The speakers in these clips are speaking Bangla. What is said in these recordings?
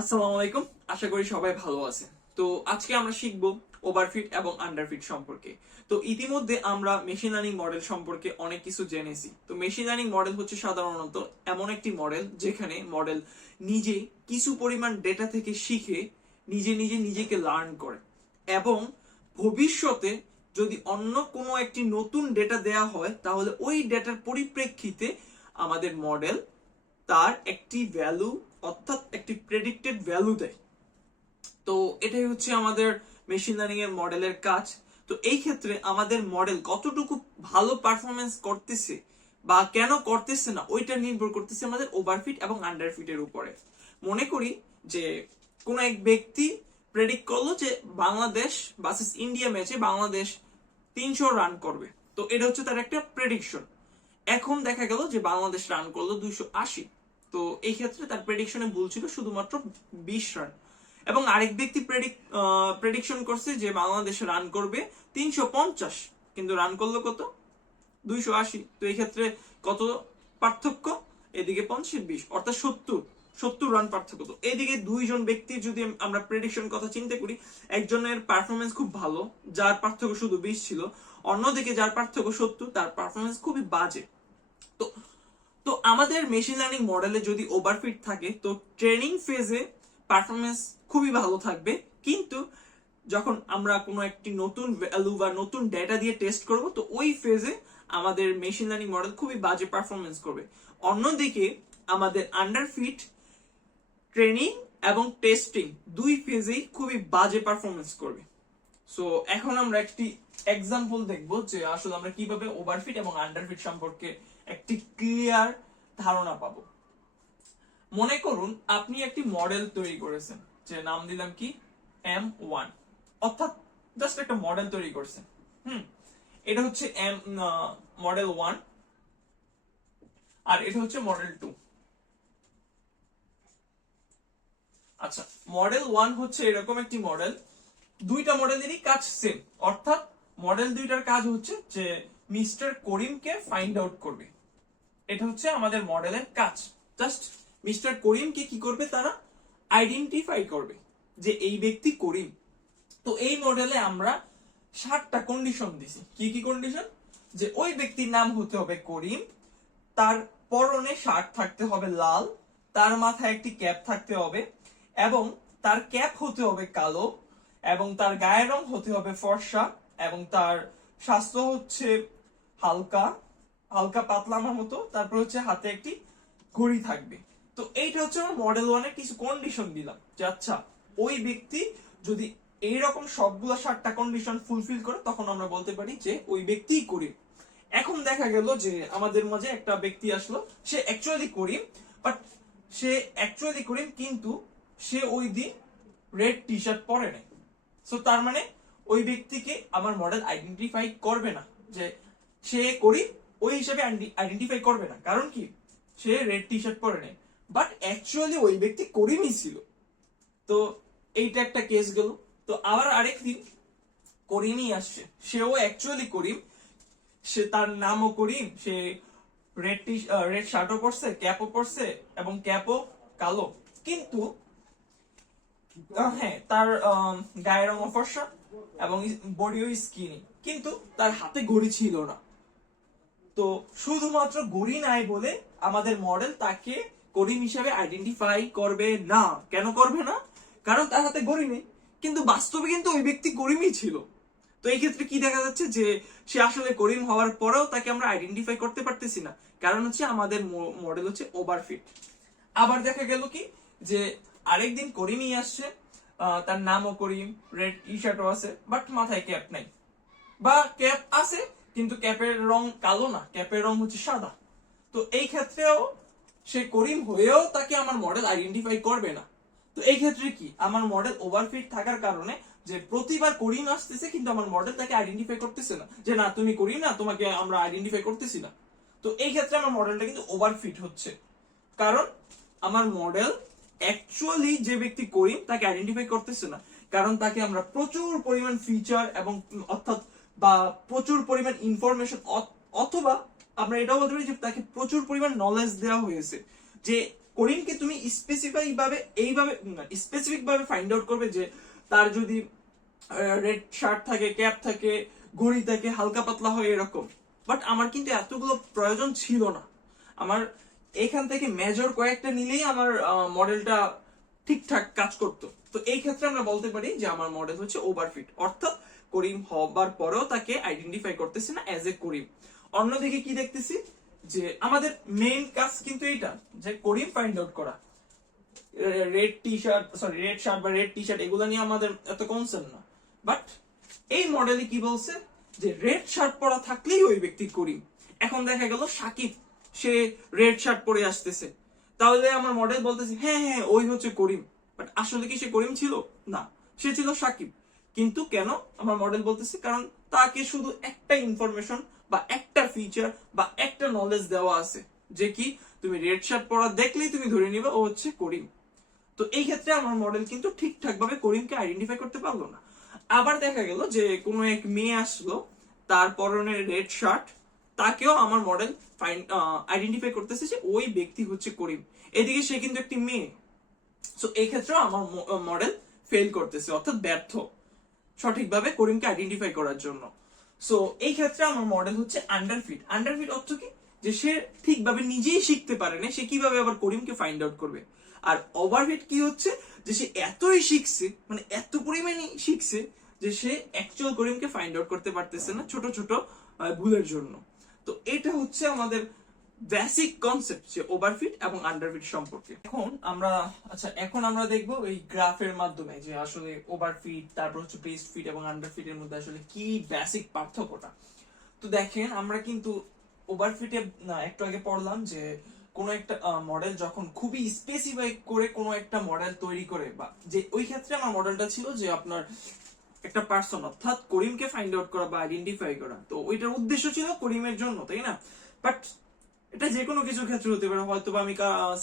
আসসালামু আলাইকুম। আশা করি সবাই ভালো আছে। তো আজকে আমরা শিখব ওভারফিট এবং আন্ডারফিট সম্পর্কে। তো ইতিমধ্যে আমরা মেশিন লার্নিং মডেল সম্পর্কে অনেক কিছু জেনেছি। তো মেশিন লার্নিং মডেল হচ্ছে সাধারণত এমন একটি মডেল যেখানে মডেল নিজে কিছু পরিমাণ ডেটা থেকে শিখে নিজে নিজে নিজেকে লার্ন করে এবং ভবিষ্যতে যদি অন্য কোনো একটি নতুন ডেটা দেয়া হয় তাহলে ওই ডেটার পরিপ্রেক্ষিতে আমাদের মডেল তার একটি ভ্যালু অর্থাৎ একটি প্রেডিক্টেড ভ্যালু দেয়। তো এটাই হচ্ছে আমাদের মেশিন লার্নিং এর মডেলের কাজ। তো এই ক্ষেত্রে আমাদের মডেল কতটুকু ভালো পারফরমেন্স করতেছে বা কেন করতেছে না ওইটা নির্ভর করতেছে আমাদের ওভারফিট এবং আন্ডারফিটের উপরে। মনে করি যে কোন এক ব্যক্তি প্রেডিক্ট করলো যে বাংলাদেশ ভার্সেস ইন্ডিয়া ম্যাচে বাংলাদেশ 300 রান করবে। তো এটা হচ্ছে তার একটা প্রেডিকশন। এখন দেখা গেল যে বাংলাদেশ রান করলো 280। তো এই ক্ষেত্রে তার প্রেডিকশনে ভুল ছিল শুধুমাত্র 20 রান। এবং আরেক ব্যক্তি প্রেডিকশন করছে যে বাংলাদেশ রান করবে 350, কিন্তু রান করলো কত? 280। তো এই ক্ষেত্রে কত পার্থক্য? এদিকে 50-20 অর্থাৎ 70 রান পার্থক্য। তো এদিকে দুইজন ব্যক্তি যদি আমরা প্রেডিকশন কথা চিন্তা করি, একজনের পারফরমেন্স খুব ভালো যার পার্থক্য শুধু 20 ছিল, অন্যদিকে যার পার্থক্য 70 তার পারফরমেন্স খুবই বাজে। তো তো আমাদের মেশিন লার্নিং মডেলে যদি ওভারফিট থাকে তো ট্রেনিং ফেজে পারফরমেন্স খুবই ভালো থাকবে, কিন্তু যখন আমরা কোনো একটি নতুন ভ্যালু বা নতুন ডেটা দিয়ে টেস্ট করব তো ওই ফেজে আমাদের মেশিন লার্নিং মডেল খুবই বাজে পারফরমেন্স করবে। অন্যদিকে আমাদের আন্ডারফিট ট্রেনিং এবং টেস্টিং দুই ফেজেই খুবই বাজে পারফরমেন্স করবে। সো এখন আমরা একটি এক্সাম্পল দেখব যে আসলে আমরা কিভাবে ওভারফিট এবং আন্ডারফিট সম্পর্কে একটি ক্লিয়ার ধারণা পাবো। মনে করুন আপনি একটি মডেল তৈরি করেছেন, যে নাম দিলাম কি M1, অর্থাৎ জাস্ট একটা মডেল তৈরি করছেন। এটা হচ্ছে মডেল 1 আর এটা হচ্ছে মডেল 2। আচ্ছা, মডেল 1 হচ্ছে এরকম একটি মডেল, দুইটা মডেলেরই কাজ সেম, অর্থাৎ মডেল দুইটার কাজ হচ্ছে যে মিস্টার করিমকে ফাইন্ড আউট করবে। এটা হচ্ছে আমাদের মডেলের কাজ। জাস্ট মিস্টার করিমকে কি করবে, তারা আইডেন্টিফাই করবে যে এই ব্যক্তি করিম। তো এই মডেলে আমরা 7টা কন্ডিশন দিছি। কি কি কন্ডিশন? যে ওই ব্যক্তির নাম হতে হবে করিম, তার পরনে শার্ট থাকতে হবে লাল, তার মাথায় একটি ক্যাপ থাকতে হবে এবং তার ক্যাপ হতে হবে কালো, এবং তার গায়ের রং হতে হবে ফর্সা, এবং তার স্বাস্থ্য হচ্ছে হালকা হালকা পাতলামার মতো, তারপর হচ্ছে হাতে একটি ঘড়ি থাকবে। তো এইটা হচ্ছে আমরা মডেল 1 এর কিছু কন্ডিশন দিলাম যে আচ্ছা ওই ব্যক্তি যদি এইরকম সবগুলো 7টা কন্ডিশন ফুলফিল করে তখন আমরা বলতে পারি যে ওই ব্যক্তিই করিম। এখন দেখা গেল যে আমাদের মাঝে একটা ব্যক্তি আসলো, সে অ্যাকচুয়ালি করিম, বাট সে অ্যাকচুয়ালি করিম কিন্তু সে ওই দিন রেড টি শার্ট পরে নাই। সো তার মানে ওই ব্যক্তিকে আমার মডেল আইডেন্টিফাই করবে না, যে সে করিম ওই হিসাবে আইডেন্টিফাই করবে না। কারণ কি? সে রেড টি শার্ট পরে নেই, বাট অ্যাকচুয়ালি ওই ব্যক্তি করিমই ছিল। তো এইটা একটা কেস গেল। তো আবার আরেকদিন করিমই আসছে, সেও অ্যাকচুয়ালি করিম, সে তার নামও করিম, সে রেড শার্টও পরছে, ক্যাপও পরছে এবং ক্যাপও কালো, কিন্তু হ্যাঁ তার গায়ের রং ফর্সা এবং বডিও স্কিনি, কিন্তু তার হাতে ঘড়ি ছিল না। তো শুধুমাত্র ঘড়ি নাই বলে আমাদের মডেল তাকে করিম হিসাবে আইডেন্টিফাই করবে না। কেন করবে না? কারণ তার হাতে ঘড়ি নেই, কিন্তু বাস্তবে কিন্তু ওই ব্যক্তি করিমই ছিল। তো এই ক্ষেত্রে কি দেখা যাচ্ছে যে সে আসলে করিম হওয়ার পরেও তাকে আমরা আইডেন্টিফাই করতে পারতেছি না, কারণ হচ্ছে আমাদের মডেল হচ্ছে ওভারফিট। আবার দেখা গেল কি যে আরেকদিন করিমই আসছে, তার নামও করিম, রেড টি শার্টও আছে, বাট মাথায় ক্যাপ নাই, বা ক্যাপ আছে কিন্তু ক্যাপের রং কালো না, ক্যাপের রং হচ্ছে সাদা। তো এই ক্ষেত্রেও সে করিম হয়েও তাকে আমার মডেল আইডেন্টিফাই করবে না। তো এই ক্ষেত্রে কি আমার মডেল ওভারফিট থাকার কারণে যে প্রতিবার করিম আসতেছে কিন্তু আমার মডেল তাকে আইডেন্টিফাই করতেছে না, যে না তুমি করিম না, তোমাকে আমরা আইডেন্টিফাই করতেছি না। তো এই ক্ষেত্রে আমার মডেলটা কিন্তু ওভারফিট হচ্ছে, কারণ আমার মডেল অ্যাকচুয়ালি যে ব্যক্তি করিম তাকে আইডেন্টিফাই করতেছে না, কারণ তাকে আমরা প্রচুর পরিমাণ ফিচার এবং অর্থাৎ বা প্রচুর পরিমাণ ইনফরমেশন, অথবা আমরা এটাও বলতে পারি যে তাকে প্রচুর পরিমাণ নলেজ দেওয়া হয়েছে যে করিমকে তুমি স্পেসিফিক ভাবে ফাইন্ড আউট করবে যে তার যদি রেড শার্ট থাকে, ক্যাপ থাকে, ঘড়ি থাকে, হালকা পাতলা হয় এরকম। বাট আমার কিন্তু এতগুলো প্রয়োজন ছিল না। আমার এখান থেকে মেজর কয়েকটা নিলেই আমার মডেলটা ঠিকঠাক কাজ করতো। তো এই ক্ষেত্রে আমরা বলতে পারি যে আমার মডেল হচ্ছে ওভারফিট, অর্থাৎ করিম হবার পরেও তাকে আইডেন্টিফাই করতেছি না অ্যাজ এ করিম। অন্যদিকে কি দেখতেছি যে আমাদের মেইন কাজ কিন্তু এটা, যে করিম ফাইন্ড আউট করা। রেড শার্ট বা রেড টি শার্ট এগুলো নিয়ে আমাদের এত কনসার্ন না। বাট এই মডেলে কি বলছে যে রেড শার্ট পরা থাকলেই ওই ব্যক্তি করিম। এখন দেখা গেল সাকিব সে রেড শার্ট পরে আসতেছে, তাহলে আমার মডেল বলতেছে হ্যাঁ হ্যাঁ ওই হচ্ছে করিম। বাট আসলে কি সে করিম ছিল? না, সে ছিল সাকিব। কিন্তু কেন আমার মডেল বলতেছে? কারণ তাকে শুধু একটা ইনফরমেশন বা একটা ফিচার বা একটা নলেজ দেওয়া আছে, যে কি তুমি রেড শার্ট পরা দেখলেই তুমি ধরে নিবে ও হচ্ছে করিম। তো এই ক্ষেত্রে আমার মডেল কিন্তু ঠিকঠাক ভাবে করিমকে আইডেন্টিফাই করতে পারলো না। আবার দেখা গেল যে কোনো এক মেয়ে আসলো, তার পরনে রেড শার্ট, তাকেও আমার মডেল আইডেন্টিফাই করতেছে যে ওই ব্যক্তি হচ্ছে করিম। এদিকে সে কিন্তু একটি মেয়ে। সো এই ক্ষেত্রে আমার মডেল ফেল করতেছে, অর্থাৎ ব্যর্থ সঠিকভাবে করিমকে আইডেন্টিফাই করার জন্য। সো এই ক্ষেত্রে আমার মডেল হচ্ছে আন্ডারফিট। আন্ডারফিট অর্থ কি? যে সে ঠিকভাবে নিজেই শিখতে পারে না, সে কিভাবে আবার করিমকে ফাইন্ড আউট করবে। আর ওভারফিট কি হচ্ছে? যে সে এতই শিখছে, মানে এত পরিমাণে শিখছে যে সে অ্যাকচুয়াল করিমকে ফাইন্ড আউট করতে পারতেছে না ছোট ছোট ভুলের জন্য। তো এটা হচ্ছে আমাদের বেসিক কনসেপ্ট যে ওভারফিট এবং আন্ডারফিট সম্পর্কে। এখন আমরা দেখবো এই গ্রাফের মাধ্যমে যে আসলে ওভারফিট, তারপর হচ্ছে বেস্ট ফিট এবং আন্ডারফিট এর মধ্যে আসলে কি বেসিক পার্থক্যটা। তো দেখেন, আমরা কিন্তু ওভারফিটে একটু আগে পড়লাম যে কোনো একটা মডেল যখন খুবই স্পেসিফাই করে কোনো একটা মডেল তৈরি করে, বা যে ওই ক্ষেত্রে আমার মডেলটা ছিল যে আপনার একটা পার্সন, অর্থাৎ করিমকে ফাইন্ড আউট করা বা আইডেন্টিফাই করা। তো ওইটার উদ্দেশ্য ছিল করিমের জন্য, তাই না? বাট এটা যে কোনো কিছুর ক্ষেত্রে হতে পারে, হয়তো আমি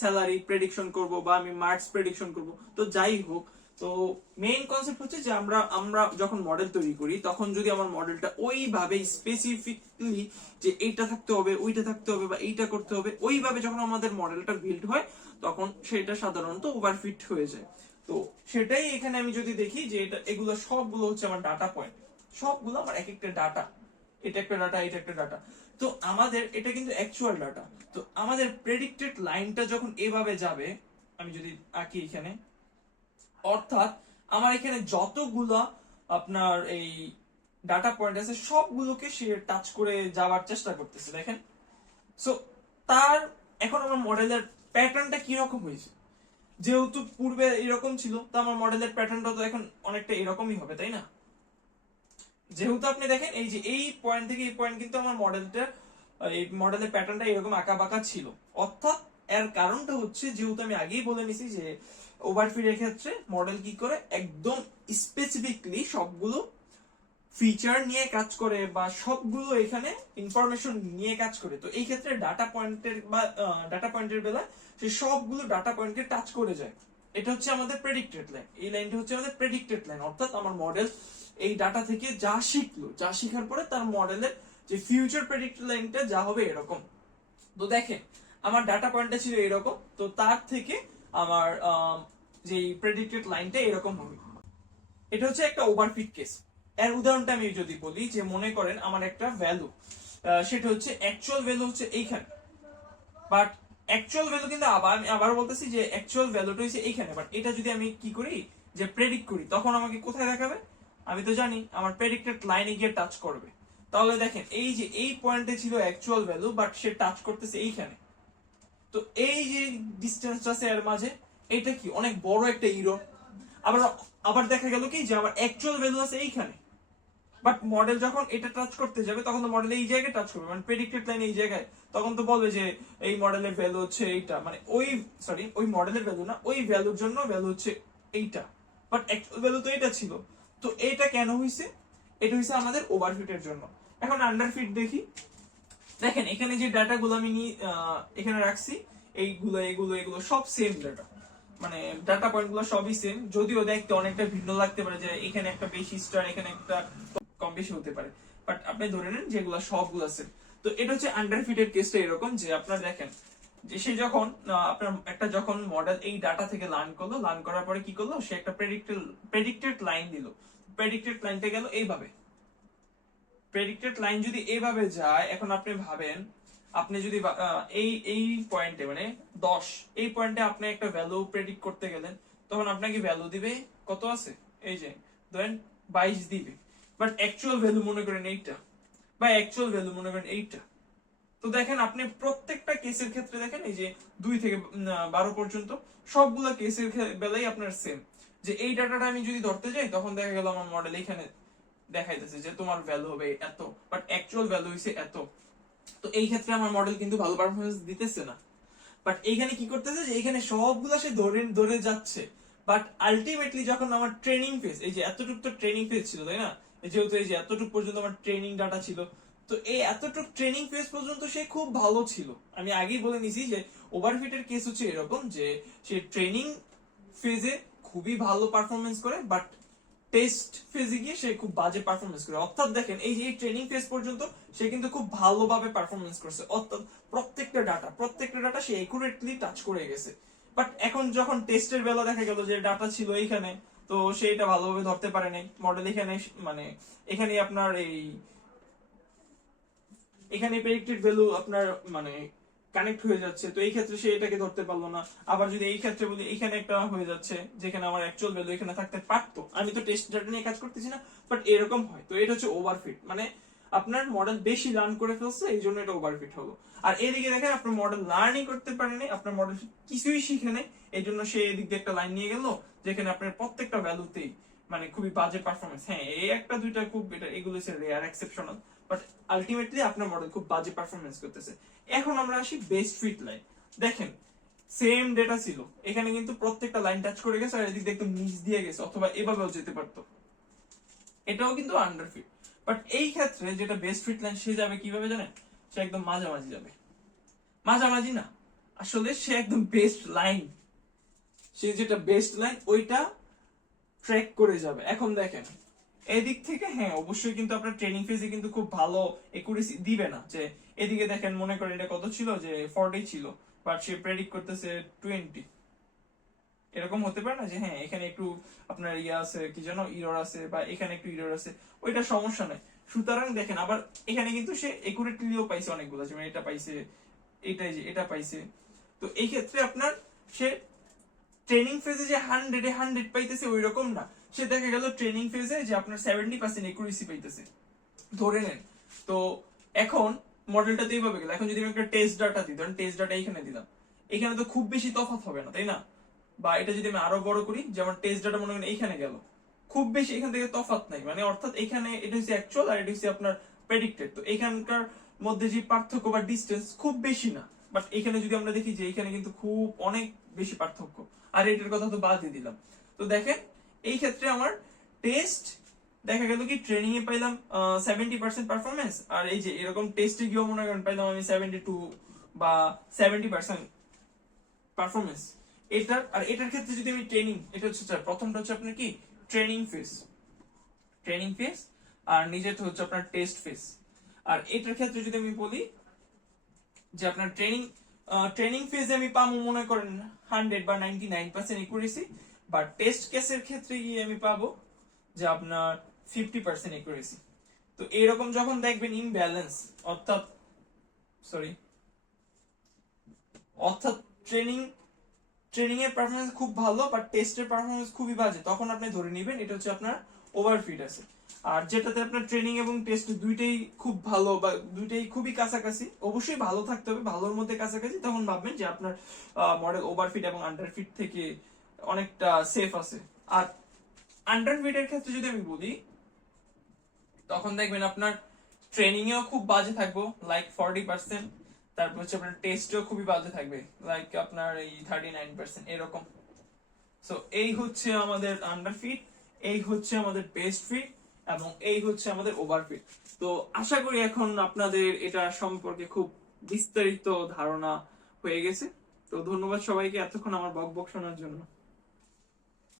স্যালারি প্রেডিকশন করব বা আমি মার্কস প্রেডিকশন করব। তো যাই হোক, তো মেইন কনসেপ্ট হচ্ছে যে আমরা যখন মডেল তৈরি করি তখন যদি আমার মডেলটা ওইভাবে স্পেসিফিকলি যে এইটা থাকতে হবে, ওইটা থাকতে হবে বা এইটা করতে হবে, ওইভাবে যখন আমাদের মডেলটা বিল্ড হয় তখন সেটা সাধারণত ওভারফিট হয়ে যায়। তো সেটাই এখানে আমি যদি দেখি যে এগুলো সবগুলো হচ্ছে আমার ডাটা পয়েন্ট, সবগুলো আমার এক একটা ডাটা, এটা একটা ডাটা, এটা একটা ডাটা। তো আমাদের এটা কিন্তু অ্যাকচুয়াল ডাটা। তো আমাদের প্রেডিক্টেড লাইনটা যখন এভাবে যাবে, আমি যদি আঁকি এখানে, অর্থাৎ আমার এখানে যতগুলো আপনার এই ডাটা পয়েন্ট আছে সবগুলোকে সে টাচ করে যাওয়ার চেষ্টা করতেছে, দেখেন। সো তার এখন আমার মডেলের প্যাটার্নটা কি রকম হয়েছে? যেহেতু পূর্বে এরকম ছিল, তো আমার মডেলের প্যাটার্নটা তো এখন অনেকটা এরকমই হবে, তাই না? যেহেতু আপনি দেখেন এই যে এই পয়েন্ট থেকে এই পয়েন্ট কিন্তু আমার এই মডেলের প্যাটার্নটা এরকম আঁকা বাঁকা ছিল। অর্থাৎ এর কারণটা হচ্ছে, যেহেতু আমি আগেই বলে নিছি যে ওভারফিট এর ক্ষেত্রে মডেল কি করে, একদম স্পেসিফিকলি সবগুলো ফিচার নিয়ে কাজ করে বা সবগুলো এখানে ইনফরমেশন নিয়ে কাজ করে। তো এই ক্ষেত্রে ডাটা পয়েন্টের বেলা সে সবগুলো ডাটা পয়েন্টকে টাচ করে যায়। এটা হচ্ছে আমাদের প্রেডিক্টেড লাইন। এই লাইনটা হচ্ছে আমাদের প্রেডিক্টেড লাইন, অর্থাৎ আমার মডেল এই ডাটা থেকে যা শিখলো, যা শিখার পরে তার মডেলের যে ফিউচার প্রেডিক্টেড লাইনটা যা হবে এরকম। তো দেখেন, আমার ডাটা পয়েন্টটা ছিল এরকম, তো তার থেকে আমার যে প্রেডিক্টেড লাইনটা এরকম হবে। এটা হচ্ছে একটা ওভারফিট কেস। এর উদাহরণটা আমি যদি বলি, যে মনে করেন আমার একটা ভ্যালু, সেটা হচ্ছে অ্যাকচুয়াল ভ্যালু হচ্ছে এইখানে, বাট অ্যাকচুয়াল ভ্যালু কিন্তু আমি আবার বলতেছি যে অ্যাকচুয়াল ভ্যালুটা হচ্ছে এইখানে, বাট এটা যদি আমি কি করি যে প্রেডিক্ট করি, তখন আমাকে কোথায় দেখাবে? আমি তো জানি আমার প্রেডিক্টেড লাইনে গিয়ে টাচ করবে। তাহলে দেখেন, এই যে এই পয়েন্টে ছিল actual value, but say touch করতেছে এইখানে। তো এই যে ডিসটেন্সটা আছে এর মাঝে, এটা কি অনেক বড় একটা ইরর। আবার আবার দেখা গেল কি যে আমার অ্যাকচুয়াল ভ্যালু আছে এইখানে, বাট মডেল যখন এটা টাচ করতে যাবে তখন তো মডেল এই জায়গায় টাচ করবে, মানে প্রেডিক্টেড লাইন এই জায়গায়, তখন তো বলবে যে এই মডেলের ভ্যালু হচ্ছে এইটা, মানে ওই মডেলের ভ্যালু না, ওই ভ্যালুর জন্য ভ্যালু হচ্ছে এইটা, বাট অ্যাকচুয়াল ভ্যালু তো এটা ছিল। তো এটা কেন হইছে? এটা হইছে আমাদের ওভারফিটের জন্য। এখন আন্ডারফিট দেখি। দেখেন, এখানে যে ডাটাগুলো আমি এখানে রাখছি, এগুলো সব সেম ডাটা, মানে ডাটা পয়েন্ট গুলো সবই সেম, যদিও দেখতে অনেকটা ভিন্ন লাগতে পারে, যে এখানে একটা বেশি স্টার, এখানে একটা কম বেশি হতে পারে, বাট আপনি ধরে নেন যেগুলো সবগুলো সেম। তো এটা হচ্ছে আন্ডারফিটের কেসটা এরকম, যে আপনার দেখেন যে সে যখন আপনার একটা যখন মডেল এই ডাটা থেকে লার্ন করার পরে কি করলো, সে একটা প্রেডিক্টেড লাইন দিল। প্রেডিক্টেড লাইনটা গেল এইভাবে। প্রেডিক্টেড লাইন যদি এইভাবে যায়, এখন আপনি ভাবেন, আপনি যদি এই এই পয়েন্টে মানে 10 এই পয়েন্টে আপনি একটা ভ্যালু প্রেডিক্ট করতে গেলেন, তখন আপনাকে ভ্যালু দিবে কত আছে, এই যে ধরেন 22 দিবে, বাট অ্যাকচুয়াল ভ্যালু মনে করেন এইটা, বা অ্যাকচুয়াল ভ্যালু মনে করেন এইটা। তো দেখেন আপনি প্রত্যেকটা কেসের ক্ষেত্রে দেখেন এই যে 2 থেকে 12 পর্যন্ত সবগুলা কেসের বেলাই আপনার সেম, যে এই ডাটাটা আমি যদি ধরতে যাই তখন দেখা গেল আমার মডেল এখানে দেখাইতেছে যে তোমার ভ্যালু হবে এত, বাট অ্যাকচুয়াল ভ্যালু হইছে এত। তো এই ক্ষেত্রে আমার মডেল কিন্তু ভালো পারফরমেন্স দিতেছে না। বাট এইখানে কি করতেছে, যে এখানে সবগুলা সে ধরে ধরে যাচ্ছে, বাট আলটিমেটলি যখন আমার ট্রেনিং ফেজ, এই যে এতটুকু তো ট্রেনিং ফেজ ছিল তাই না, যেহেতু এই যে এতটুকু পর্যন্ত আমার ট্রেনিং ডাটা ছিল, তো এই এতটুকু ট্রেনিং ফেজ পর্যন্ত সে খুব ভালো ছিল। আমি আগেই বলে নিছি যে ওভারফিটের কেস হচ্ছে এরকম, যে সে ট্রেনিং ফেজে খুবই ভালো পারফরমেন্স করে, বাট টেস্ট ফেজে গিয়ে সে খুব বাজে পারফরমেন্স করে। অর্থাৎ দেখেন এই যে ট্রেনিং ফেজ পর্যন্ত সে কিন্তু খুব ভালোভাবে পারফরমেন্স করছে, অর্থাৎ প্রত্যেকটা ডাটা সে একুরেটলি টাচ করে গেছে। বাট এখন যখন টেস্টের বেলা দেখা গেল যে ডাটা ছিল এইখানে, তো সে এটা ভালোভাবে ধরতে পারে নাই। মডেল এখানে মানে এখানে আপনার এখানে প্রেডিক্টেড ভ্যালু আপনার মানে কানেক্ট হয়ে যাচ্ছে, তো এই ক্ষেত্রে সে এটাকে ধরতে পারলো না। আবার যদি এই ক্ষেত্রে বলি, এখানে একটা হয়ে যাচ্ছে যেখানে আমার অ্যাকচুয়াল ভ্যালু এখানে থাকতে পারতো, আমি তো টেস্ট ডাটা নিয়ে কাজ করতেছি না, বাট এরকম হয়। তো এটা হচ্ছে ওভারফিট, মানে আপনার মডেল বেশি লার্ন করে ফেলছে, এই জন্য এটা ওভারফিট হলো। আর এদিকে দেখেন আপনার মডেল লার্নই করতে পারেনি, আপনার মডেল কিছুই শিখে নেই, এই জন্য সে এদিক দিয়ে একটা লাইন নিয়ে গেল যেখানে আপনার প্রত্যেকটা ভ্যালুতেই মানে খুবই বাজে পারফরমেন্স। হ্যাঁ, এই একটা দুইটা খুব এটা, এগুলো হচ্ছে রেয়ার এক্সেপশনাল, বাট আলটিমেটলি আপনার মডেল খুব বাজে পারফরমেন্স করতেছে। এখন আমরা আসি বেস্ট ফিট লাইন। দেখেন সেম ডেটা ছিল, এখানে কিন্তু প্রত্যেকটা লাইন টাচ করে গেছে, আর এদিক দিয়ে একদম নিচ দিয়ে গেছে, অথবা এভাবেও যেতে পারতো, এটাও কিন্তু আন্ডার ফিট। বাট এই ক্ষেত্রে যেটা বেস্ট ফিট লাইন, সে যাবে কিভাবে জানেন, সে একদম মাঝামাঝি যাবে। মাঝামাঝি না, আসলে সে একদম বেস্ট লাইন, সে যেটা বেস্ট লাইন ওইটা ট্র্যাক করে যাবে। এখন দেখেন এদিক থেকে, হ্যাঁ অবশ্যই কিন্তু আপনার ট্রেনিং ফেজে কিন্তু খুব ভালো একুরেসি দিবে না, যে এদিকে দেখেন মনে করেন এটা কত ছিল, যে 40 ছিল, বাট সে প্রেডিক্ট করতেছে 20। এরকম হতে পারে না যে হ্যাঁ এখানে একটু আপনার ইয়ে আছে, কি যেন ইরর আছে, বা এখানে একটু ইরর আছে, ওইটা সমস্যা নাই। সুতরাং দেখেন আবার এখানে কিন্তু সে একুরেটলিও পাইছে অনেকগুলো, যেমন এটা পাইছে, এটাই যে এটা পাইছে। তো এই ক্ষেত্রে আপনার সে ট্রেনিং ফেজে যে 100 পাইতেছে ওই রকম না, সে দেখা গেল ট্রেনিং ফেজে যে আপনার 70% একুরেসি পাইতেছে ধরে নেন। তো এখন মডেলটা তো এইভাবে গেল। এখন যদি আমি একটা টেস্ট ডাটা দিই, ধরেন টেস্ট ডাটা এখানে দিলাম, এখানে তো খুব বেশি তফাৎ হবে না তাই না, বা এটা যদি আমি আরো বড় করি, যেমন টেস্ট ডাটা মনে করেন এইখানে গেল, খুব বেশি এখান থেকে তফাৎ নাই, মানে অর্থাৎ এখানে এটা হচ্ছে অ্যাকচুয়াল আর এটা হচ্ছে আপনার প্রেডিক্টেড, তো এখানকার মধ্যে যে পার্থক্য বা ডিস্টেন্স খুব বেশি না। বাট এখানে যদি আমরা দেখি যে এখানে কিন্তু খুব অনেক বেশি পার্থক্য, আর এটার কথা তো বাদই দিলাম। তো দেখেন এই ক্ষেত্রে আমার টেস্ট দেখা গেল কি ট্রেনিং এ পাইলাম 70% পারফরমেন্স, আর এই যে এরকম টেস্টে গিয়েও মনে করেন পাইলাম আমি 72 বা 70% পারফরমেন্স। এটার আর এটার ক্ষেত্রে যদি আমি ট্রেনিং, এটা হচ্ছে প্রথমটা হচ্ছে আপনার কি ট্রেনিং ফেজ, আর নিজেরটা হচ্ছে আপনার টেস্ট ফেজ। আর এটার ক্ষেত্রে যদি আমি বলি যে আপনার ট্রেনিং ফেজে আমি পাবো মনে করেন 100 বা 99% একুরেসি, বা টেস্ট কেসের ক্ষেত্রে গিয়ে আমি পাবো যে আপনার 50% একুরেসি। তো এরকম যখন দেখবেন ইমব্যালেন্স, অর্থাৎ সরি অর্থাৎ ট্রেনিং এর পারফরমেন্স খুব ভালো বাট টেস্টের পারফরমেন্স খুবই বাজে, তখন আপনি ধরে নেবেন এটা হচ্ছে আপনার ওভারফিট আছে। আর যেটাতে আপনার ট্রেনিং এবং টেস্ট দুইটাই খুব ভালো বা দুইটাই খুবই কাছাকাছি, অবশ্যই ভালো থাকতে হবে, ভালোর মধ্যে কাছাকাছি, তখন ভাববেন যে আপনার মডেল ওভারফিট এবং আন্ডারফিট থেকে অনেকটা সেফ আছে। আর আন্ডারফিট এর ক্ষেত্রে যদি আমি বলি, তখন দেখবেন আপনার ট্রেনিং এও খুব বাজে থাকবো লাইক 40%, তারপর হচ্ছে আপনার টেস্টও খুবই বাজে থাকবে লাইক আপনার এই 39% এরকম। সো এই হচ্ছে আমাদের আন্ডারফিট, এই হচ্ছে আমাদের বেস্ট ফিট, এবং এই হচ্ছে আমাদের ওভারফিট। তো আশা করি এখন আপনাদের এটা সম্পর্কে খুব বিস্তারিত ধারণা হয়ে গেছে। তো ধন্যবাদ সবাইকে এতক্ষণ আমার বকবক শোনার জন্য।